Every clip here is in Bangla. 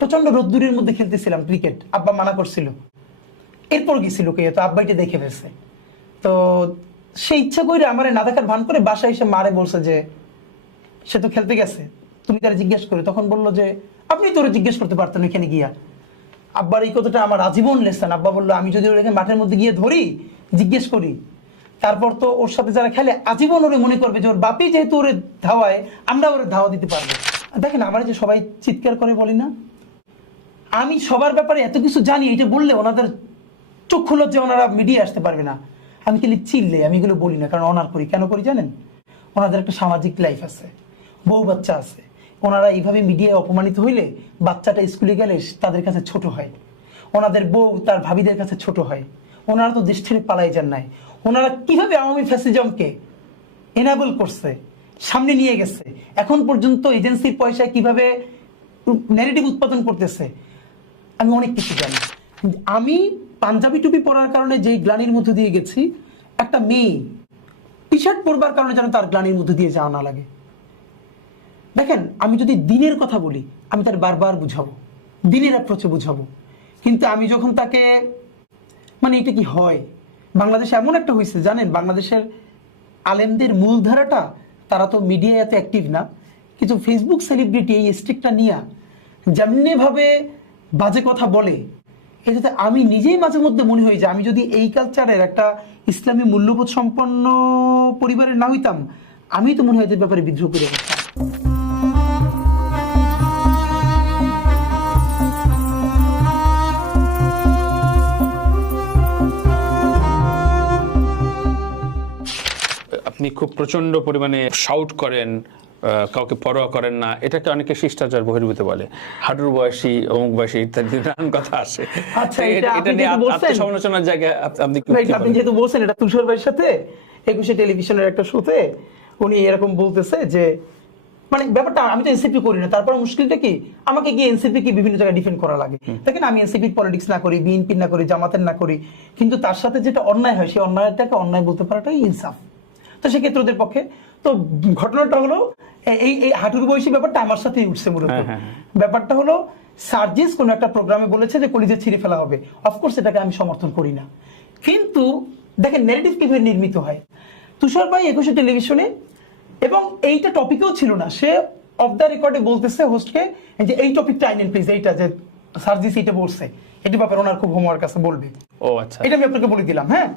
প্রচন্ড রোদ্দুরের মধ্যে খেলতেছিলাম ক্রিকেট, আব্বা মানা করছিল, এরপর গেছিল কে তো আব্বা এটা দেখে ফেলছে। তো সে ইচ্ছা করে আমার না দেখার ভান করে বাসায় এসে মারে বলছে যে সে তো খেলতে গেছে, তুমি তারা জিজ্ঞেস করে। তখন বললো যে আপনি তোরে জিজ্ঞেস করতে পারতেন এখানে গিয়া। আব্বার এই কথাটা আমার আজীবন লেসন। আব্বা বললো আমি যদি ওর মাঠের মধ্যে গিয়ে ধরি জিজ্ঞেস করি, তারপর তো ওর সাথে যারা খেলে আজীবন ওরে মনে করবে যে ওর বাপি যেহেতু ওরে ধাওয়ায়, আমরা ওরে ধাওয়া দিতে পারবো। দেখেন আমার যে সবাই চিৎকার করে বলি না, আমি সবার ব্যাপারে এত কিছু জানি, এটা বললে ওনাদের চক্ষু লজ্জা, ওনারা মিডিয়া আসতে পারবে না। আমি খালি চিল্লে, আমি এগুলো বলি না, কারণ অনার করি। কেন করি জানেন? ওনাদের একটা সামাজিক লাইফ আছে, বউ বাচ্চা আছে। ওনারা এইভাবে মিডিয়ায় অপমানিত হইলে বাচ্চাটা স্কুলে গেলে তাদের কাছে ছোট হয়, ওনাদের বউ তার ভাবিদের কাছে ছোট হয়। ওনারা তো দেশ ছেড়ে পালাই যান নাই। ওনারা কিভাবে আওয়ামী ফ্যাসিজমকে এনাবল করছে, সামনে নিয়ে গেছে, এখন পর্যন্ত এজেন্সির পয়সায় কিভাবে ন্যারেটিভ উৎপাদন করতেছে, আমি অনেক কিছু জানি। আমি পাঞ্জাবি টুপি পরার কারণে যেই গ্লানির মধ্যে দিয়ে গেছি, একটা মেয়ে টি শার্ট পরবার কারণে যেন তার গ্লানির মধ্যে দিয়ে যাওয়া না লাগে। দেখেন আমি যদি দিনের কথা বলি, আমি তার বারবার বুঝাবো, দিনের অ্যাপ্রোচে বুঝাবো। কিন্তু আমি যখন তাকে, মানে এটা কি হয়, বাংলাদেশে এমন একটা হয়েছে জানেন, বাংলাদেশের আলেমদের মূলধারাটা, তারা তো মিডিয়ায় এত অ্যাক্টিভ না, কিছু ফেসবুক সেলিব্রিটি এই স্ট্রিকটা নিয়ে যেমনি ভাবে বাজে কথা বলে, এটাতে আমি নিজেই মাঝে মধ্যে মনে হয় যে আমি যদি এই কালচারের একটা ইসলামী মূল্যবোধ সম্পন্ন পরিবারের না হইতাম, আমি তো মনে হয় এদের ব্যাপারে বিদ্রোহ করে বসতাম। আপনি খুব প্রচন্ড পরিমাণে শাউট করেন, কাউকে পরোয়া করেন না, এটাকে অনেকে শিষ্টাচার বহির্ভূত বলে। হাঁটুর বয়সী, অমুক বয়সী ইত্যাদি নানান কথা আছে। আচ্ছা, এটা নিয়ে আত্মসমালোচনার জায়গায় আপনি যেহেতু বলছেন, এটা তুষার ভাইয়ের সাথে একুশে টেলিভিশনের একটা শোতে উনি এরকম বলতেছে যে, মানে ব্যাপারটা আমি তো এনসিপি করি না, তারপর মুশকিলটা কি, আমাকে গিয়ে এনসিপি কি বিভিন্ন জায়গায় ডিফেন্ড করা লাগে। দেখেন আমি এনসিপির পলিটিক্স না করি, বিএনপির না করি, জামাতের না করি, কিন্তু তার সাথে যেটা অন্যায় হয় সেই অন্যায়টাকে অন্যায় বলতে পারাটাই ইনসাফ। তো সেক্ষেত্রে ওদের পক্ষে তো ঘটনাটা হলো এই হাঁটুর বয়সী ব্যাপারটা আমার সাথেই উঠছে মূলত। ব্যাপারটা হলো সার্জিস কোন একটা প্রোগ্রামে বলেছে যে কলিজা ছিঁড়ে ফেলা হবে, অফকোর্স এটাকে আমি সমর্থন করি না, কিন্তু দেখেন ন্যারেটিভ কিভাবে নির্মিত হয়। তুষার ভাই একুশে টেলিভিশনে, এবং এইটা টপিকেও ছিল না, সে অফ দ্য রেকর্ডে বলতেছে হোস্টকে যে এই টপিকটা আইনেন প্লিজ, এইটা যে সার্জিস এইটা বলছে, এটি ব্যাপারে ওনার খুব হোমওয়ার্ক আছে বলবে। ও আচ্ছা, এটা আমি আপনাকে বলে দিলাম। হ্যাঁ,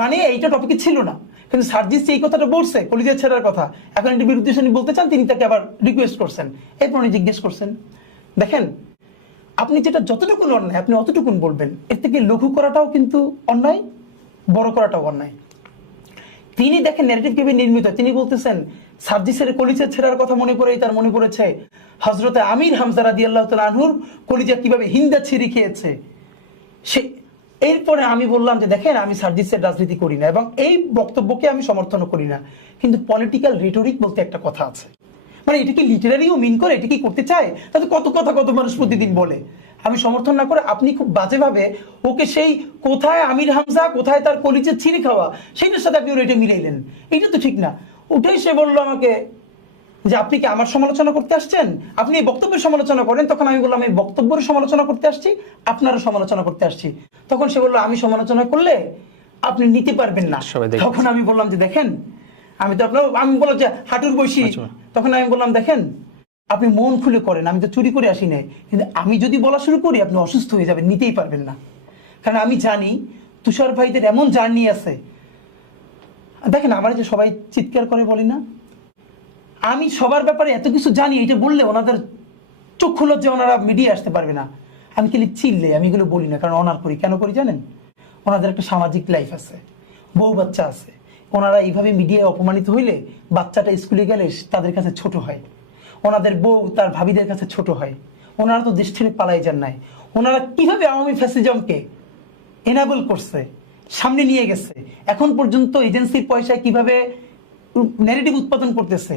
মানে এইটা টপিকে ছিল না, কিন্তু সার্জিস এই কথাটা বলছে, কলিজা ছেড়ার কথা, এখন এটির বিরুদ্ধে উনি বলতে চান, তিনি তাকে আবার রিকোয়েস্ট করছেন, এরপর উনি জিজ্ঞেস করছেন। দেখেন আপনি যেটা যতটুকুন অন্যায় আপনি অতটুকুন বলবেন, এর থেকে লঘু করাটাও কিন্তু অন্যায়, বড় করাটাও অন্যায়। তিনি দেখেন ন্যারেটিভ কিভাবে নির্মিত, তিনি বলতেছেন সার্জিসের কলিজা ছেড়ার কথা মনে করেই তার মনে পড়েছে হযরতে আমির হামজা রাদিয়াল্লাহু তাআলা আনহুর কলিজা কিভাবে হিন্দা ছিঁড়ে খেয়েছে। সে এরপরে আমি বললাম যে দেখেন আমি সার্জিসের রাজনীতি করি না এবং এই বক্তব্যকে আমি সমর্থন করি না, কিন্তু পলিটিক্যাল রিটোরিক বলতে একটা কথা আছে, মানে এটা কি লিটারারিও মিন করে, এটা কি করতে চায়, তাহলে কত কথা কত মানুষ প্রতিদিন বলে। আমি সমর্থন না করে আপনি খুব বাজেভাবে ওকে সেই কোথায় আমির হামজা, কোথায় তার কলিজা ছিঁড়ে খাওয়া, সেইটার সাথে আপনি ওর এটা মিলাইলেন, এটা তো ঠিক না। উঠেই সে বললো আমাকে যে আপনি কি আমার সমালোচনা করতে আসছেন, আপনি এই বক্তব্যের সমালোচনা করেন। তখন আমি বললাম এই বক্তব্যের সমালোচনা করতে আসছি, আপনারও সমালোচনা করতে আসছি। তখন সে বললো আমি সমালোচনা করলে আপনি নিতে পারবেন না। তখন আমি বললাম যে দেখেন আমি তো আপনার, আমি বললাম যে হাঁটুর বয়সী, তখন আমি বললাম দেখেন আপনি মন খুলে করেন, আমি তো চুরি করে আসি নাই, কিন্তু আমি যদি বলা শুরু করি আপনি অসুস্থ হয়ে যাবেন, নিতেই পারবেন না। কারণ আমি জানি তুষার ভাইদের এমন জার্নি আছে। দেখেন আমার যে সবাই চিৎকার করে বলি না, আমি সবার ব্যাপারে এত কিছু জানি, এটা বললে ওনাদের চক্ষু লজ্জা, ওনারা মিডিয়া আসতে পারবে না। আমি খালি চিল্লে, আমি এগুলো বলি না, কারণ অনার করি। কেন করি জানেন? ওনাদের একটা সামাজিক লাইফ আছে, বউ বাচ্চা আছে। ওনারা এইভাবে মিডিয়ায় অপমানিত হইলে বাচ্চাটা স্কুলে গেলে তাদের কাছে ছোট হয়, ওনাদের বউ তার ভাবিদের কাছে ছোট হয়। ওনারা তো দেশ ছেড়ে পালাই যান নাই। ওনারা কিভাবে আওয়ামী ফ্যাসিজমকে এনাবল করছে, সামনে নিয়ে গেছে, এখন পর্যন্ত এজেন্সির পয়সায় কিভাবে ন্যারেটিভ উৎপাদন করতেছে,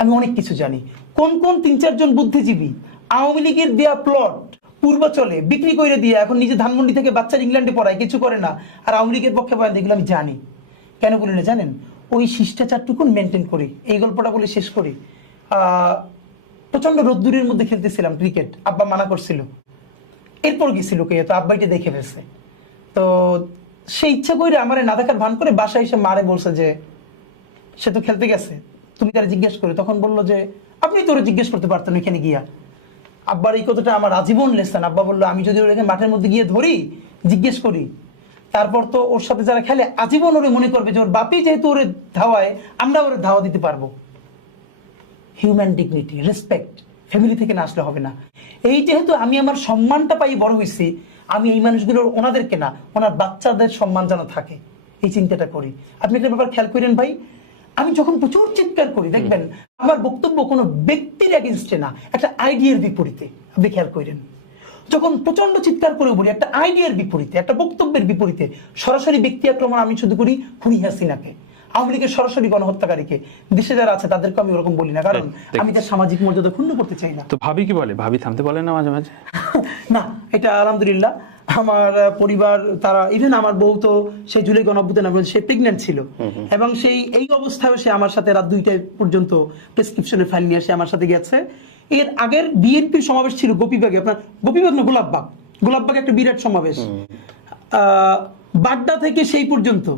আমি অনেক কিছু জানি। কোন কোন ৩-৪ জন বুদ্ধিজীবী আওয়ামী লীগের দেয়া প্লট পূর্বাচলে বিক্রি করে দিয়ে এখন নিজে ধানমন্ডি থেকে বাচ্চার ইংল্যান্ডে পড়ায়, কিছু করে না, আর আওয়ামী লীগের পক্ষে বয়ান, এগুলো আমি জানি। কেন বলি না জানেন? ওই শিষ্টাচারটুকুন মেনটেন করি। এই গল্পটা বলে শেষ করি। প্রচন্ড রোদ্দুরের মধ্যে খেলতেছিলাম ক্রিকেট, আব্বা মানা করছিল, এরপর গেছিল কে, তো আব্বাইটা দেখে ফেলছে। তো সে ইচ্ছা করে আমার না দেখার ভান করে বাসায় এসে মারে বলছে যে সে তো খেলতে গেছে, তুমি তারা জিজ্ঞেস করে। তখন বললো যে আপনি তোরে জিজ্ঞেস করতে পারতেন এখানে গিয়া। আব্বার এই কথাটা আমার আজীবন লেসন। আব্বা বললো আমি যদি ওরে মাঠের মধ্যে গিয়ে ধরি, জিজ্ঞেস করি, তারপর তো ওর সাথে যারা খেলে আজীবন ওরে মনে করবে যে ওর বাপি যেহেতু ওরে ধাওয়ায়, আমরা ওরে ধাওয়া দিতে পারবো। হিউম্যান ডিগনিটি, রেসপেক্ট ফ্যামিলি থেকে না আসলে হবে না। এই যেহেতু আমি আমার সম্মানটা পাই বড় হয়েছি, আমি এই মানুষগুলোর ওনাদেরকে না, ওনার বাচ্চাদের সম্মান যেন থাকে, এই চিন্তাটা করি। আপনি একটা ব্যাপার খেয়াল করেন ভাই, আমি যখন প্রচুর চিৎকার করি দেখবেন আমার বক্তব্য কোনো ব্যক্তির এগেনস্টে না, একটা আইডিয়ার বিপরীতে। আপনি খেয়াল করেন, যখন প্রচন্ড চিৎকার করে বলি একটা আইডিয়ার বিপরীতে, একটা বক্তব্যের বিপরীতে, সরাসরি ব্যক্তি আক্রমণ আমি শুধু করি খুনি হাসিনাকে, আওয়ামী লীগের সরাসরি গণহত্যাকারীকে, দেশে যারা আছে তাদেরকে আমি ওরকম বলি না, কারণ আমি তার সামাজিক মর্যাদা ক্ষুণ্ণ করতে চাই না। তো ভাবি কি বলে? ভাবি থামতে বলে না মাঝে মাঝে? না, এটা আলহামদুলিল্লাহ আমার পরিবার, তারা ইভেন আমার বউ তো সেই জুলাই গণঅভ্যুত্থানে সে প্রেগন্যান্ট ছিল, এবং সেই এই অবস্থায় সে আমার সাথে রাত 2টা পর্যন্ত প্রেসক্রিপশনের ফাইল নিয়ে এসে আমার সাথে গেছে। এর আগের বিএনপির সমাবেশ ছিল গোপীবাগে, আপনার গোপীবাগ না গোলাপবাগ, গোলাপবাগে একটা বিরাট সমাবেশ, বাড্ডা থেকে সেই পর্যন্ত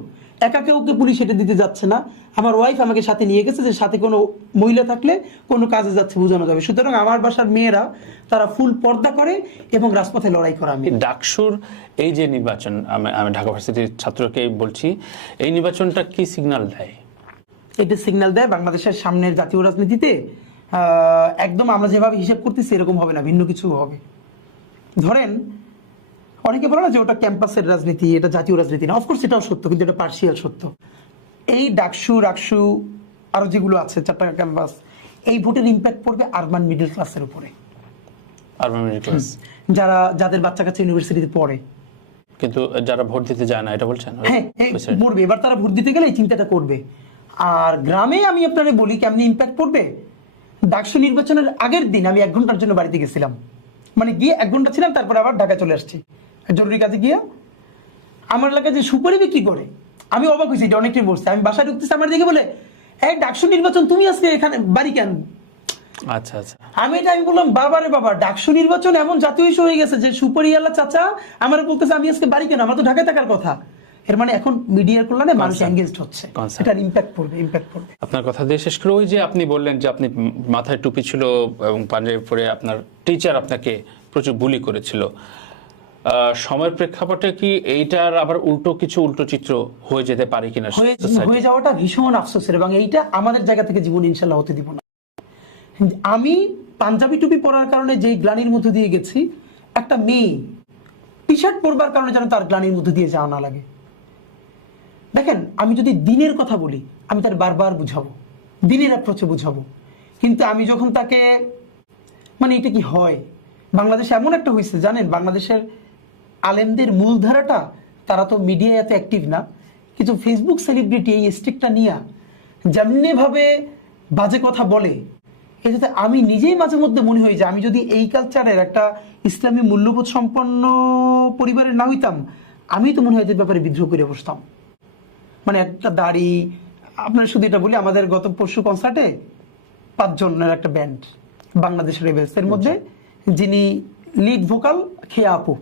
একা কেউকে পুলিশ এটা দিতে যাচ্ছে না। আমার ওয়াইফ আমাকে সাথে নিয়ে গেছে যে সাথে কোনো মহিলা থাকলে কোনো কাজে যাচ্ছে বোঝানো যাবে। সুতরাং আমার বাসার মেয়েরা তারা ফুল পর্দা করে এবং রাজপথে লড়াই করে। আমি ডাকসুর এই যে নির্বাচন, আমি ঢাকা ভার্সিটির ছাত্রকে বলছি, এই নির্বাচনটা কি সিগন্যাল দেয়? এটা সিগন্যাল দেয় বাংলাদেশের সামনের জাতীয় রাজনীতিতে একদম আমরা যেভাবে হিসেব করতেছি এরকম হবে না, ভিন্ন কিছু হবে। ধরেন অনেকে বলে না যে ওটা ক্যাম্পাসের রাজনীতি, এটা জাতীয় রাজনীতি না। অফকোর্স এটাও সত্য, কিন্তু এটা পার্সিয়াল সত্য। এই ডাকসু রাকসু আরো যেগুলো আছে 4টা ক্যাম্পাস, এই ভোটের ইম্প্যাক্ট পড়বে আরবান মিডল ক্লাসের উপরে, আরবান মিডল ক্লাস, যাদের বাচ্চা কাচ্চা ইউনিভার্সিটিতে পড়ে কিন্তু যারা ভোট দিতে যায় না, এটা বলছেন? হ্যাঁ, পড়বে। এবার তারা ভোট দিতে গেলে এই চিন্তাটা করবে। আর গ্রামে আমি আপনারে বলি কেমনি ইম্প্যাক্ট পড়বে। ডাকসু নির্বাচনের আগের দিন আমি 1 ঘন্টার জন্য বাড়িতে গেছিলাম, মানে গিয়ে 1 ঘন্টা ছিলাম, তারপর আবার ঢাকা চলে আসছি জরুরি কাজে গিয়ে। আমার এলাকায় যে সুপারি বিক্রি করে আমি অবাক হয়েছি, এটা অনেকটাই বলছে। আমি বাসায় ঢুকতেছি, আমার দিকে বলে এই ডাকসু নির্বাচন, তুমি আজকে এখানে বাড়ি কেন? আচ্ছা আচ্ছা। আমি বললাম বাবা রে বাবা, ডাকসু নির্বাচন এমন জাতীয় ইস্যু হয়ে গেছে যে সুপারিওয়ালা চাচা আমার বলতেছে আমি আজকে বাড়ি কেন, আমার তো ঢাকায় থাকার কথা। এর মানে এখন মিডিয়ার কল্যাণে মানুষ এনগেজড হচ্ছে, এটার ইম্প্যাক্ট পড়বে। আপনার কথা দিয়ে শেষ করে, ওই যে আপনি বললেন যে আপনি মাথায় টুপি ছিল এবং পাঞ্জাবি পরে আপনার টিচার আপনাকে প্রচুর বুলি করেছিল, সময়ের প্রেক্ষাপটে কি এইটার আবার উল্টো চিত্র হয়ে যেতে পারে কিনা? হয়ে যাওয়াটা ভীষণ আফসোসের, এবং এইটা আমাদের জায়গা থেকে জীবন ইনশাল্লাহ হতে দিব না। আমি পাঞ্জাবি টুপি পরার কারণে যে গ্লানির মধ্যে দিয়ে গেছি, একটা মেয়ে টি শার্ট পরবার কারণে যেন তার গ্লানির মধ্যে দিয়ে যাওয়া না লাগে। দেখেন, আমি যদি দিনের কথা বলি আমি তার বারবার বুঝাবো, দিনের অ্যাপ্রোচে বুঝাবো, কিন্তু আমি যখন তাকে, মানে এটা কি হয় বাংলাদেশে এমন একটা হয়েছে জানেন, বাংলাদেশের আলেমদের মূলধারাটা তারা তো মিডিয়ায় এত অ্যাক্টিভ না, কিছু ফেসবুক সেলিব্রিটি এই স্টিকটা নিয়ে যেমনি ভাবে বাজে কথা বলে, এটাতে আমি নিজেই মাঝে মধ্যে মনে হয় যে আমি যদি এই কালচারের একটা ইসলামী মূল্যবোধ সম্পন্ন পরিবারের না হইতাম, আমি তো মনে হয় এদের ব্যাপারে বিদ্রোহ করে বসতাম। মানে একটা দাড়ি, আপনার শুধু এটা বলি, আমাদের গত পরশু কনসার্টে 5 জনের একটা ব্যান্ড বাংলাদেশ রেবেলস, এর মধ্যে যিনি লিড ভোকাল খেয়া আপু,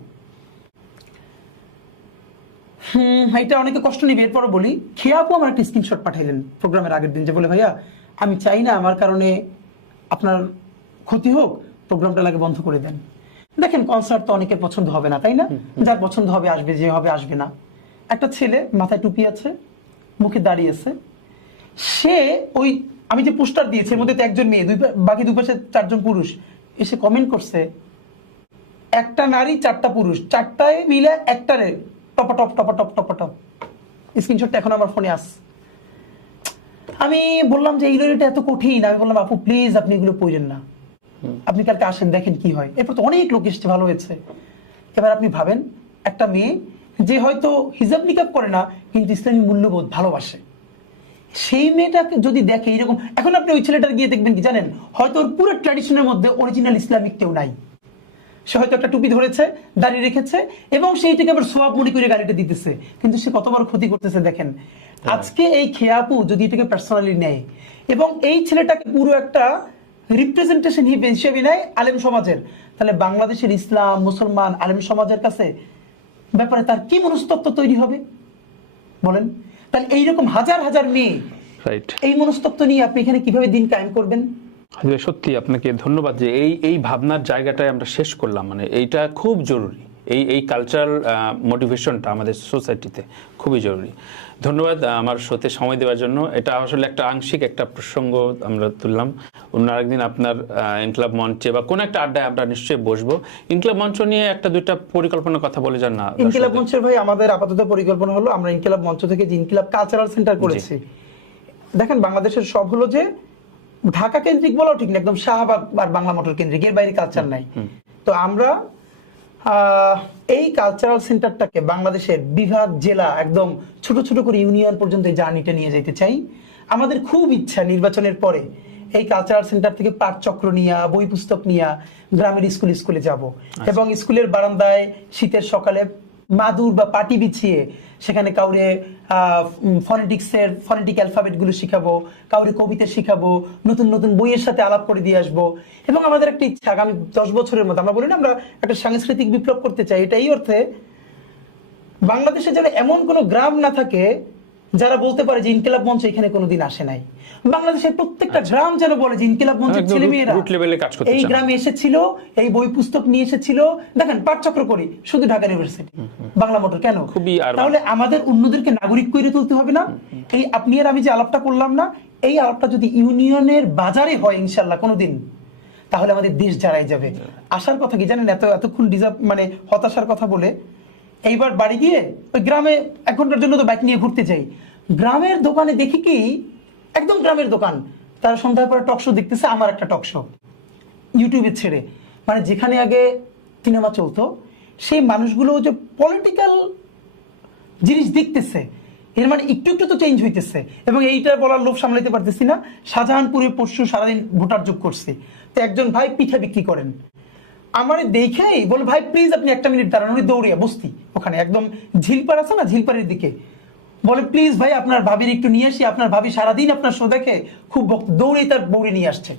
এটা অনেকে কষ্ট নিবে, এরপরও বলি, খেয়া আপু আমার একটা স্ক্রিনশট পাঠাইলেন প্রোগ্রামের আগের দিন, যে বলে ভাইয়া আমি চাই না আমার কারণে আপনার ক্ষতি হোক, প্রোগ্রামটা লাগে বন্ধ করে দেন। দেখেন, কনসার্ট তো অনেকের পছন্দ হবে না, তাই না? যার পছন্দ হবে আসবে, যে হবে আসবে না। একটা ছেলে মাথায় টুপি আছে, মুখে দাঁড়িয়ে আছে, সে ওই আমি যে পোস্টার দিয়েছি এর মধ্যে তো একজন মেয়ে, বাকি 2 পাশে 4 জন পুরুষ, এসে কমেন্ট করছে একটা নারী 4টা পুরুষ, 4টায় মিলে একটারে টপাটপ টপাটপ টপাটপ। স্ক্রিনশটটা এখন আমার ফোনে আস। আমি বললাম যে এইগুলো এটা এত কঠিন, আমি বললাম আপু প্লিজ আপনি এগুলো পড়েন না, আপনি কালকে আসেন দেখেন কি হয়। এরপর তো অনেক লোক এসছে, ভালো হয়েছে। এবার আপনি ভাবেন, একটা মেয়ে যে হয়তো হিজাব নিকাব করে না কিন্তু ইসলামী মূল্যবোধ ভালোবাসে, সেই মেয়েটাকে যদি দেখে এরকম, এখন আপনি ওই ছেলেটার গিয়ে দেখবেন কি জানেন, হয়তো ওর পুরো ট্র্যাডিশনের মধ্যে অরিজিনাল ইসলামিক কেউ নাই, সে হয়তো একটা টুপি ধরেছে, দাঁড়িয়ে রেখেছে, এবং সেইটাকে আবার সোয়াব মনে করে গাড়িটা দিতেছে, কিন্তু সে কত বড় ক্ষতি করতেছে দেখেন। আজকে এই খেয়াপু যদি এটাকে পার্সোনালি নেয় এবং এই ছেলেটাকে পুরো একটা রিপ্রেজেন্টেশন হিসেবে নেয় আলেম সমাজের, তাহলে বাংলাদেশের ইসলাম মুসলমান আলেম সমাজের কাছে ব্যাপারে তার কি মনস্তত্ত্ব তৈরি হবে বলেন? তাহলে এইরকম হাজার হাজার মেয়ে রাইট, এই মনস্তত্ত্ব নিয়ে আপনি এখানে কিভাবে দিন কায়েম করবেন? সত্যি আপনাকে ধন্যবাদ যে এই ভাবনার জায়গাটায় আমরা শেষ করলাম। মানে এইটা খুব জরুরি, এই কালচারাল মোটিভেশনটা আমাদের সোসাইটিতে খুবই জরুরি। ধন্যবাদ আমার সাথে সময় দেওয়ার জন্য। এটা আসলে একটা আংশিক একটা প্রসঙ্গ আমরা তুললাম। অন্য আরেকদিন আপনার ইনকিলাব মঞ্চে বা কোনো একটা আড্ডায় আমরা নিশ্চয়ই বসবো। ইনকিলাব মঞ্চ নিয়ে একটা দুইটা পরিকল্পনার কথা বলে যান না। ইনকিলাব মঞ্চের ভাই আমাদের আপাতত পরিকল্পনা হলো আমরা ইনকিলাব মঞ্চ থেকে যে ইনকিলাব কালচারাল সেন্টার করেছি, দেখেন বাংলাদেশের সব হলো যে ঢাকা কেন্দ্রিক বলাও ঠিক না, একদম শাহবাগ আর বাংলা মোটর কেন্দ্রিক, এর বাইরে কালচার নাই। তো আমরা এই কালচারাল সেন্টারটাকে বাংলাদেশের বিভাগ জেলা একদম ছোট ছোট করে ইউনিয়ন পর্যন্ত এই জার্নিটা নিয়ে যেতে চাই। আমাদের খুব ইচ্ছা নির্বাচনের পরে এই কালচারাল সেন্টার থেকে পাঠচক্র নিয়ে বই পুস্তক নিয়ে গ্রামের স্কুলে যাব এবং স্কুলের বারান্দায় শীতের সকালে মাদুর বা পাটি বিছিয়ে সেখানে কাউরে ফনেটিক অ্যালফাবেট গুলো শিখাবো, কাউরে কবিতা শিখাবো, নতুন নতুন বইয়ের সাথে আলাপ করে দিয়ে আসবো। এবং আমাদের একটা ইচ্ছা আগামী 10 বছরের মধ্যে আমরা বলি না আমরা একটা সাংস্কৃতিক বিপ্লব করতে চাই, এটা এই অর্থে বাংলাদেশে যেন এমন কোনো গ্রাম না থাকে যারা বলতে পারে যে ইনকিলাব মঞ্চ এখানে কোনোদিন আসে নাই। বাংলাদেশের প্রত্যেকটা গ্রাম যেন বলে যে ইনকিলাব মঞ্চের ছেলে মেয়েরা এই গ্রামে এসেছিল, এই বই পুস্তক নিয়ে এসেছিল। দেখেন পাঠচক্র করি শুধু ঢাকা ইউনিভার্সিটি, বাংলা মোটর কেন? তাহলে আমাদের অন্যদেরকে নাগরিক করে তুলতে হবে না? এই আপনি আর আমি যে আলাপটা করলাম না, এই আলাপটা যদি ইউনিয়নের বাজারে হয় ইনশাল্লাহ কোনোদিন, তাহলে আমাদের দেশ জারাই যাবে। আসার কথা কি জানেন, এতক্ষণ মানে হতাশার কথা বলে এইবার বাড়ি গিয়ে ওই গ্রামে 1 ঘন্টার জন্য তো বাইক নিয়ে ঘুরতে যাই, গ্রামের দোকানে দেখি কি একদম গ্রামের দোকান, তারা সন্ধ্যার পরে টক শো দেখতেছে, আমার একটা টক শো ইউটিউবে ছেড়ে, মানে যেখানে আগে সিনেমা চলতো সেই মানুষগুলো যে পলিটিক্যাল জিনিস দেখতেছে, এর মানে একটু একটু তো চেঞ্জ হইতেছে। এবং এইটা বলার লোভ সামলাইতে পারতেছি না, শাহজাহানপুরে পরশু সারাদিন ভোটার যোগ করছি, তো একজন ভাই পিঠা বিক্রি করেন, আমার দেখেই বলে ভাই প্লিজ আপনি 1 মিনিট দাঁড়ান, উনি দৌড়িয়া বস্তি ওখানে একদম ঝিলপাড় আছে না, ঝিলপাড়ের দিকে, বলে প্লিজ ভাই আপনার ভাবির একটু নিয়ে আসি, আপনার ভাবি সারাদিন আপনার শো দেখে খুব দৌড়ে তার বৌড়ে নিয়ে আসছে।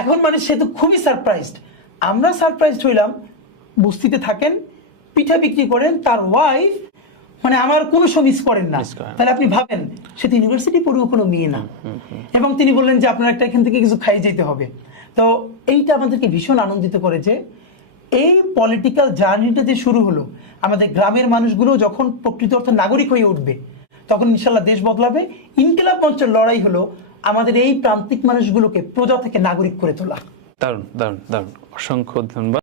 এখন মানে সে তো খুবই সারপ্রাইজড, আমরা সারপ্রাইজড হইলাম। বস্তিতে থাকেন, পিঠা বিক্রি করেন, তার ওয়াইফ মানে আমার কোনো শো মিস করেন না। তাহলে আপনি ভাবেন সে তো ইউনিভার্সিটি পড়ুও কোনো মেয়ে না। এবং তিনি বললেন যে আপনার একটা এখান থেকে কিছু খাই যেতে হবে। তো এইটা আমাদেরকে ভীষণ আনন্দিত করে যে এই পলিটিক্যাল জার্নিটা যে শুরু হলো, আমাদের গ্রামের মানুষগুলো যখন প্রকৃত অর্থে নাগরিক হয়ে উঠবে তখন ইনশাল্লাহ দেশ বদলাবে। ইনকিলাব মঞ্চের লড়াই হলো আমাদের এই প্রান্তিক মানুষগুলোকে প্রজা থেকে নাগরিক করে তোলা। দারুণ দারুণ দারুণ, অসংখ্য ধন্যবাদ।